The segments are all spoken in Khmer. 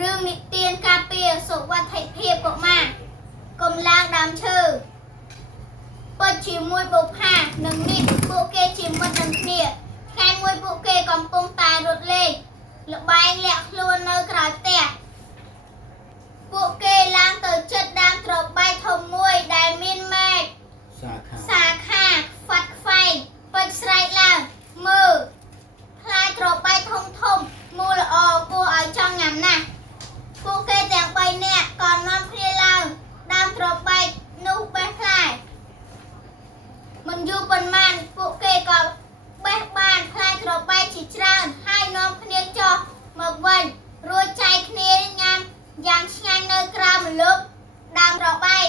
រឿងនិទានការពារសុវត្ថិភាពកុមារកុំឡើងដើមឈើពិតជាមួយបុប្ផានិងនេះពួកគេជាមិត្តនឹងគ្នាថ្ងៃមួយពួកគេកំពុងតែរត់លេងល្បែងលាក់ខ្លួននៅក្រោយផ្ទះពួកគេឡើងទៅជិតដើមត្របែកធំមួយដែលមានមែកសាខាខ្វាត់ខ្វែងពេជ្រស្រែកឡើងមើលផ្លែត្របែកធំធំមូលល្អគួរឲ្យចង់ញ៉ាំណាស់ពួកគេទាំង3នាក់ក៏នាំគ្នាឡើងដើមត្របែកនោះបេះផ្លែមិនយូរប៉ុន្មានពួកគេក៏បេះបានផ្លែត្របែកជាច្រើនហើយនាំគ្នាចុះមកវិញរួចចែកគ្នាញ៉ាំយ៉ាងឆ្ងាញ់នៅក្រៅម្លប់ដើមត្របែក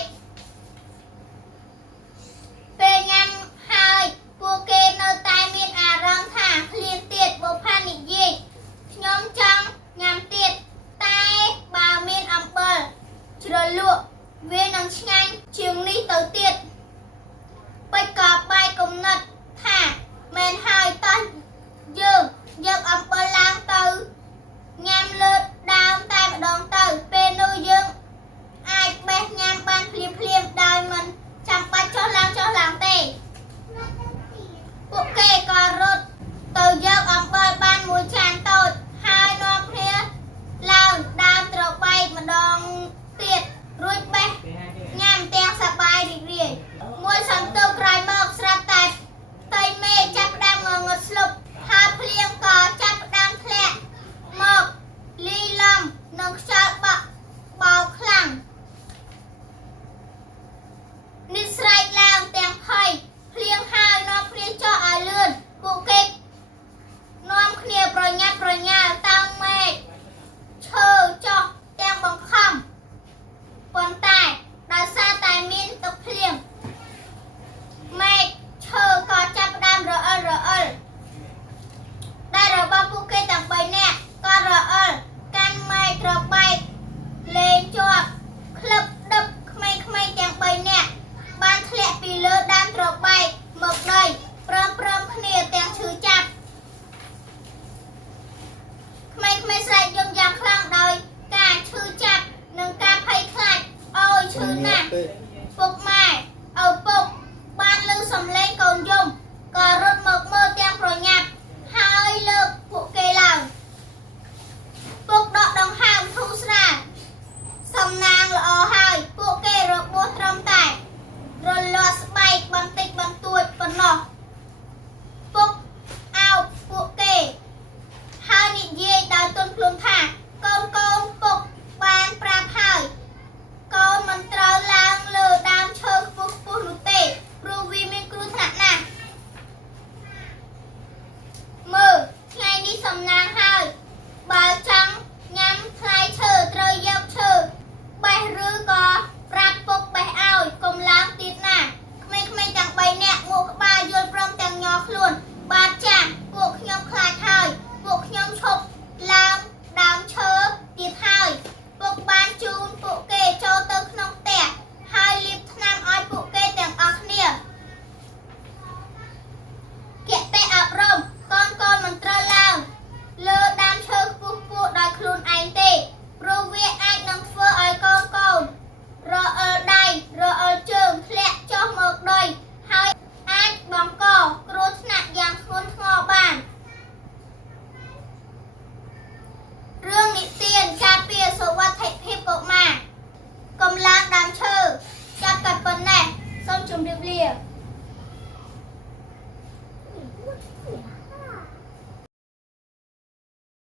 ពេលញ៉ាំហើយពួកគេនៅតែមានអារម្មណ៍ថាឃ្លានទៀតបុប្ផានិយាយខ្ញុំចង់ញ៉ាំទៀតតែបើមានអំបិលជ្រលក់វានឹងឆ្ងាញ់ជាងនេះទៅទៀតពេជ្រក៏បែកគំនិតថាមែនហើយតោះយើងយកអំបិលឡើងទៅញ៉ាំលើដើមតែម្ដងទៅពេលនោះយើងអាចបេះញ៉ាំបានភ្លាមៗដោយមិនចាំបាច់ចុះឡើងទេពួកគេក៏រត់ទៅយកអំបិលបានមួយចានតូចហើយនាំគ្នាឡើងដើមត្របែកម្ដងទៀតរួចបេះញ៉ាំទាំងសប្បាយរីករាយមួយសន្ទុះក្រោយមកស្រាប់តែផ្ទៃមេឃចាប់ផ្ដើមងងឹតស្លុបហើយភ្លៀងក៏ចាប់ផ្ដើមធ្លាក់មកលីឡំនឹងខ្យល់បោកខ្លាំងនេះស្រែកឡើងទាំងភ័យភ្លៀងហើយនាំគ្នាចុះឲ្យលឿនពួកគេនាំគ្នាប្រញាប់ប្រញាល់តោងមេឃឈើចុះទាំងបង្ខំប៉ុន្តែដោយសារតែមានទឹកភ្លៀងមេឃឈើក៏ចាប់ផ្ដើមរអិលដែលរបស់ពួកគេទាំង3នាក់ក៏រអិលកាន់មេឃត្របែកលេងជាប់ក្លឹបដឹបក្មេងៗទាំង3នាក់បានធ្លាក់ពីលើដើមត្របែកមកដីព្រមគ្នាទាំងឈឺចាប់ក្មេងៗស្រែកយំយ៉ាងខ្លាំងដោយការឈឺចាប់និងការភ័យខ្លាចអូយឈឺណាស់ពុកម៉ែឪពុកបានឮសំឡេងកូនយំក៏រត់មកមើលទាំងប្រញាប់ហើយលើកពួកគេឡើងពុកដកដង្ហើមធូរស្រាលសំណាងល្អហើយពួកគេរបួសត្រឹមតែរលាស់ស្បែកបន្តិចបន្តួចប៉ុណ្ណោះពុកអោបពួកគេហើយនិយាយដោយទន់ភ្លន់ថាកូនពុកបានប្រាប់ហើយកូនមិនត្រូវឡើងលើដើមឈើខ្ពស់នោះទេព្រោះវាមានគ្រោះថ្នាក់ណាស់មើលថ្ងៃនេះសំណាងហើយបើចង់ញ៉ាំផ្លែឈើត្រូវយកឈើបេះឬក៏ប្រាប់ពុកបេះឲ្យកុំឡើងទៀតណាក្មេងៗទាំង3នាក់ងក់ក្បាលយល់ព្រមទាំងញ័រខ្លួនបាទចាស់ពួកខ្ញុំខ្លាចហើយពួកខ្ញុំឈប់ឡើងដើមឈើទៀតហើយពុកបានជូនពួកគេចូលទៅក្នុងផ្ទះហើយលាបថ្នាំឲ្យពួកគេទាំងអស់គ្នាគតិអប់រំកូនមិនត្រូវឡើងលើដើមឈើខ្ពស់ដោយខ្លួនឯងទេព្រោះវាអាចនឹងធ្វើឲ្យកូនរអិលដៃរអិលជើងធ្លាក់ចុះមកដីហើយអាចបង្កគ្រោះថ្នាក់យ៉ាងធ្ងន់ធ្ងរបានរឿងនិទានការពារសុវត្ថិភាពកុមារកុំឡើងដើមឈើចាប់តែប៉ុណ្ណេះសូមជម្រាបលា